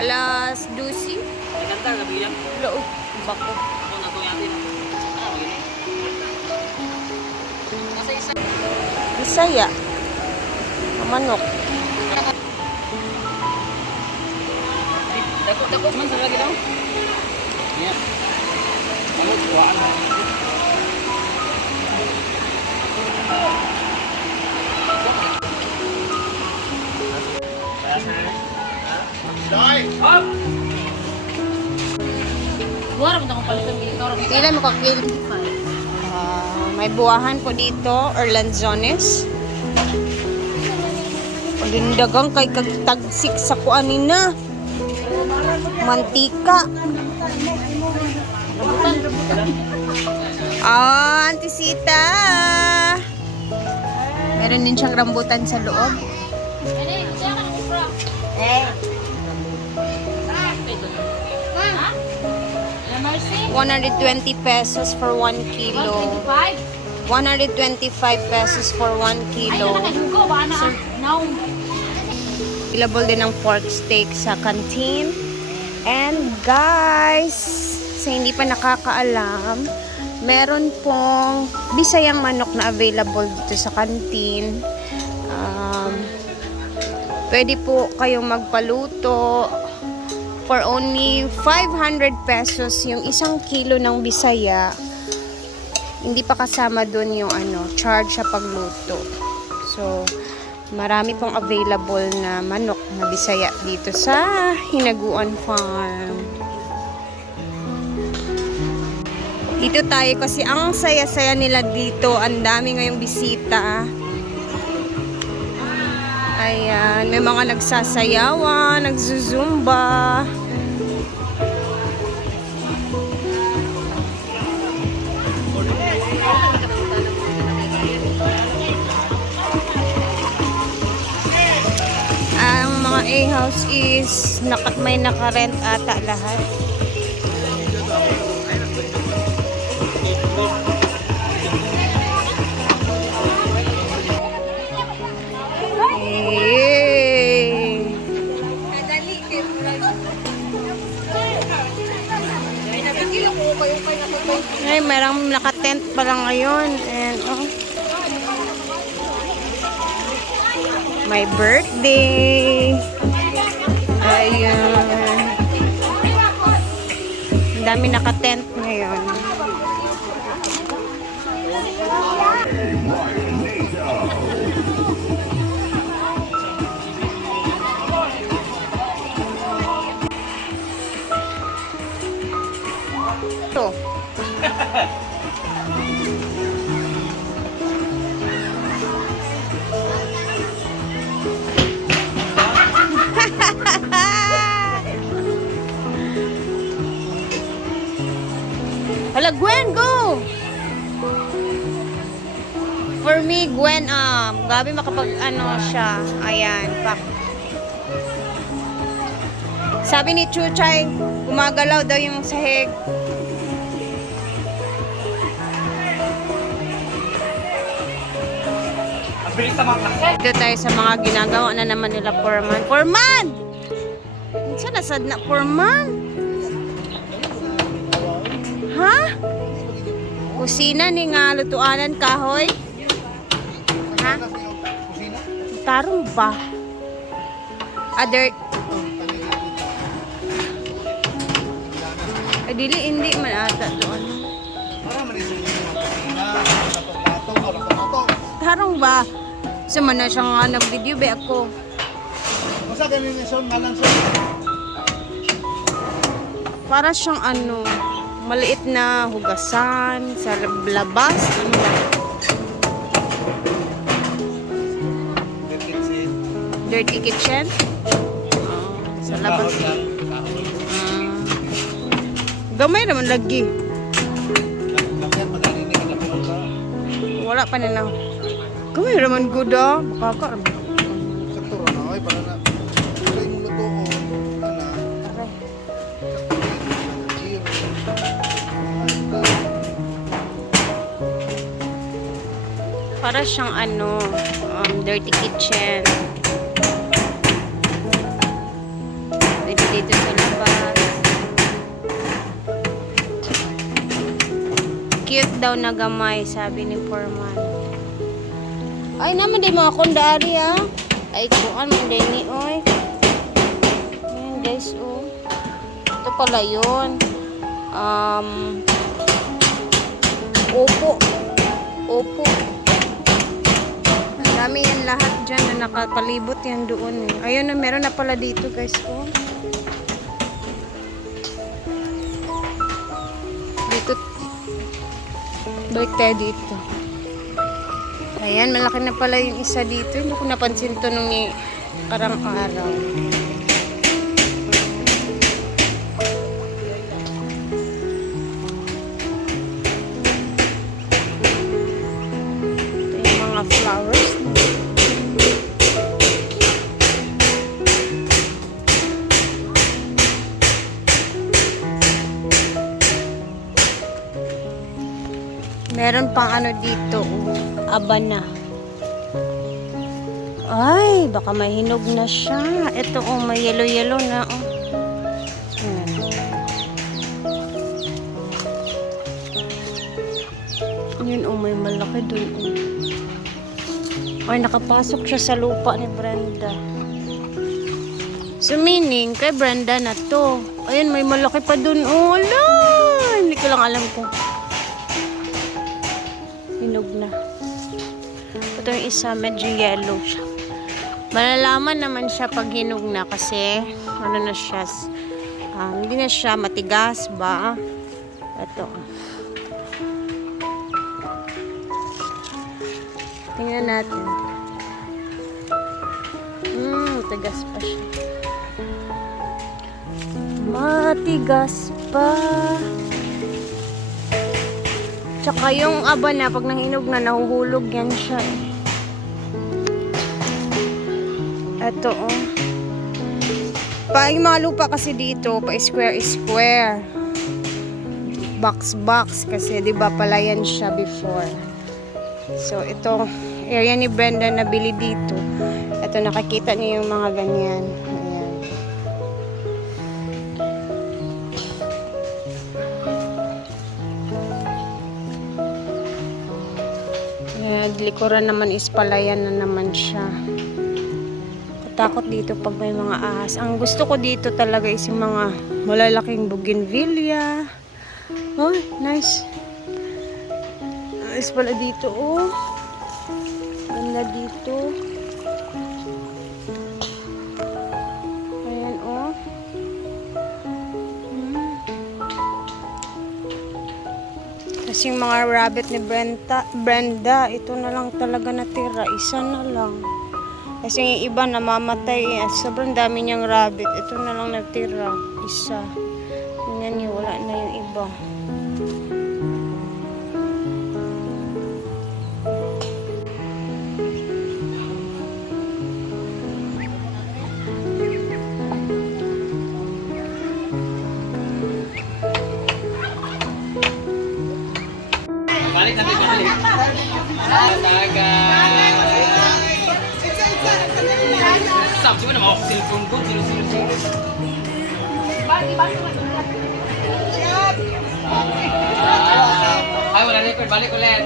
Alas 12. Naganda, gabi yan. Lao. Bako. Ako na ito natin. Nasa isa. Bisaya. Manok. Dako man sa lagi daw. Yan. Ano, tuwaan na. Up! Buwara mo akong palitan dito. Pila mo kakil. May buwahan po dito, or lanzones. Dagang kay kagtagsik sa kuanina. Mantika. Auntie Sita. Meron din siyang rambutan sa loob. Eh. 120 pesos for 1 kilo. 125 pesos for 1 kilo. Available din ng pork steak sa canteen. And guys, sa hindi pa nakakaalam, meron pong Bisayang manok na available dito sa canteen. Pwede po kayong magpaluto for only 500 pesos yung isang kilo ng Bisaya. Hindi pa kasama dun yung charge sa pagluto. So, marami pong available na manok na Bisaya dito sa Hinaguan Farm. Dito tayo kasi ang saya-saya nila dito. Ang dami ngayong bisita. Ayan, may mga nagsasayawan, nagzuzumba. Ang mga A-house is may naka-rent ata lahat. Ay, merang naka-tent pa lang ngayon. And, my birthday. Ayan. Ang dami naka-tent ngayon. Ito. Hala, Gwen, go! For me, Gwen, gabi makapag siya. Ayan, pak. Sabi ni Chuchay, gumagalaw daw yung sahig. Ang bilis na mga. Dito tayo sa mga ginagawa na naman nila Foreman. Foreman! Saan nasad na Foreman? Ha? Kusina ni nga lutuanan kahoy? Ha? Tarong ba? Other... Ay, dili, hindi man ata doon. Tarong ba? Sama na siyang nag-video ba ako? Masa ganun yung son, malang son. Para siyang maliit na hugasan sa labas. Dirty kitchen? Sa labas. Gamay naman lagi. Wala pa nila. Gamay naman good Makaka. Sakto na, ay para na. Kaya yung luto ko, Para siyang dirty kitchen. Pwede din dito sa labas. Cute daw na gamay, sabi ni Foreman. Ay, naman din mga kundari, ah. Ay, kuan man din ni, oy. Ayan, guys, oh. Ito pala yun. Opo. Opo. Ang dami yan lahat dyan na nakapalibot yan doon, eh. Ayun na, meron na pala dito, guys, oh. Dito. Balik tayo dito. Ayan, malaki na pala yung isa dito. Hindi ko napansin to nung karang araw. Ito yung mga flowers. Meron pang ano dito, abana. Ay, baka may hinog na siya. Ito, oh, may yellow-yellow na, oh. Ayan. Yun, oh, may malaki dun, oh. Ay, nakapasok siya sa lupa ni Brenda. So, meaning, kay Brenda na to. Ayun, may malaki pa dun, oh. Ala! Hindi ko lang alam kung hinog na. Ito yung isa, medyo yellow siya. Malalaman naman siya pag hinog na kasi ano na siya, hindi na siya matigas ba. Ito. Tingnan natin. Matigas pa siya. Matigas pa. Tsaka yung aba na, pag nahinog na, nahuhulog yan siya. Ito, oh. Yung mga lupa kasi dito, pa square. Box, kasi di ba palayan siya before. So, ito, area ni Brenda na bili dito. Ito, nakakita niyo yung mga ganyan. Ayan. Likuran naman is palayan na naman siya. Katakot dito pag may mga ahas. Ang gusto ko dito talaga is yung mga malalaking bougainvillea. Oh, nice. Nice pala dito, oh. Ganda dito. Ayan, oh. Tapos yung mga rabbit ni Brenda, ito na lang talaga natira. Isa na lang. Kasi yung iba namamatay. Sobrang dami niyang rabbit. Ito na lang natira. Isa. Tingnan niyo, wala na yung iba. Balik natin, balik. Talaga. Sabi mo na mga cellphone ko. Ay, wala record. Balik ulit.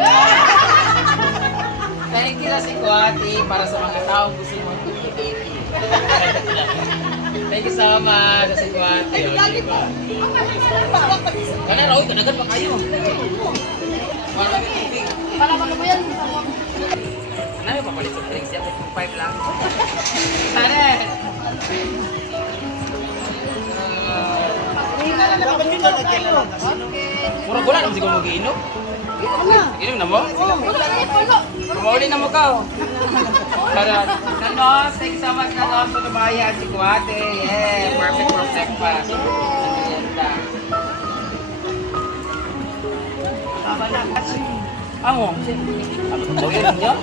Thank you na si Kuwati para sa mga taong gusto mo. Thank you so much si Kuwati. Kanay, Raul, kanagan pa kayo. Para magabayan. Ano yung papalit sa drinks? Yan, 5 lang. Pare! Mura gula naman siguro mag-iinom. Inom na mo? Kumauli na mo ka. Para, Nanos, thank you so much Nanos sa tumaya si Kuwate. Yeah, perfect for breakfast. Amo. Bawin niya.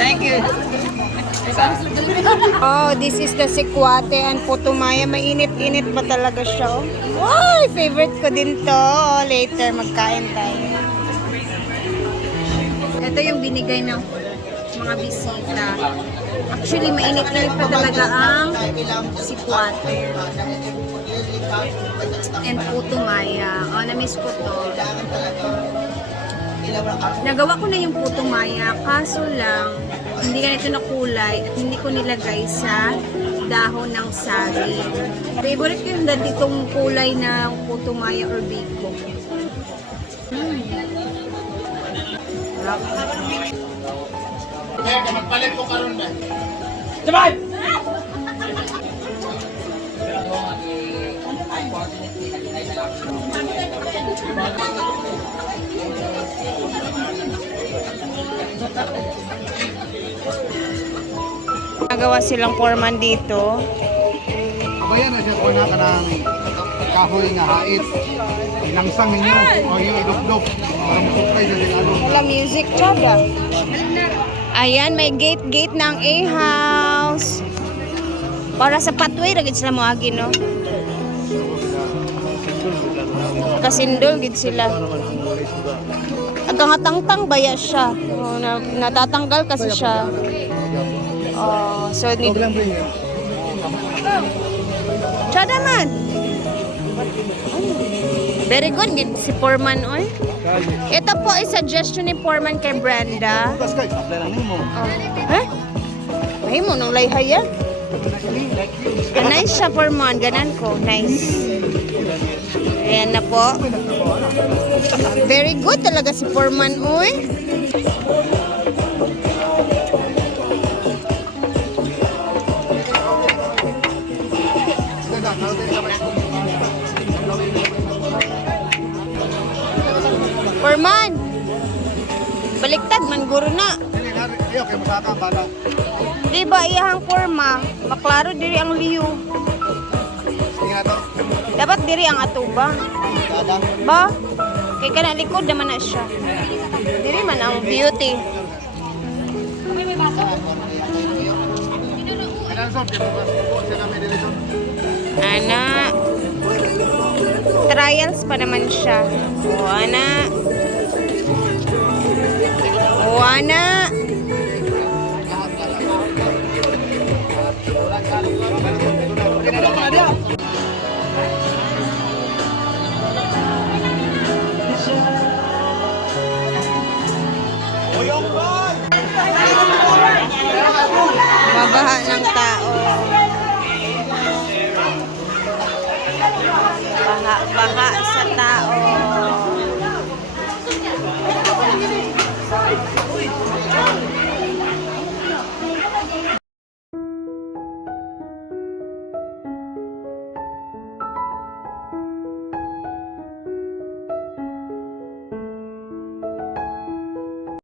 Thank you. Oh, this is the sikwate and putumaya. Mainit-init pa talaga siya. Oh. Wow, favorite ko din to. Oh, later, magkain tayo. Ito yung binigay ng mga bisita. Actually, mainit-init pa talaga ang sikwate. And puto maya. Oh, na-miss ko to. Nagawa ko na yung puto maya, kaso lang, hindi ganito na kulay at hindi ko nilagay sa dahon ng saging. Favorite ko yung ganitong kulay ng puto maya or biko. Magpalit ko karon ba? Sabay! Nagawa silang foreman dito. Abayan na siya ko na kanang kahoy nga hait. Inangsang ninyo o yung idop-dop para masukay na din ano. Wala music, tsada. Ayan, may gate ng A-house. Para sa pathway, ragid sila mo agi, no? Kasindol, gid sila. Agangatangtang baya siya. Oh, natatanggal kasi siya. Oh, so, ni Problem rin yun. tsada man. Very good, gid si Foreman, oy. Ito po ay suggestion ni Foreman kay Brenda. Bukas kay, apply lang mo. Oh. Eh? Ay mo, nang layhay yan. Nice siya, Foreman. Ganan ko. Nice. Ayan na po. Very good talaga si Foreman, uy. Foreman! Baliktad, man guro na. Ayaw, kay masaka bala. Di ba iyahang forma? Maklaro diri ang liyo. Sige nga to. Dapat diri ang atuba. Ba? Kay kana likod naman na siya. Diri man ang beauty. Kailan sir, kaya bukas siya kami dili sir. Ana. Trials pa naman siya. O, ana. O, ana. Mabaha ng tao.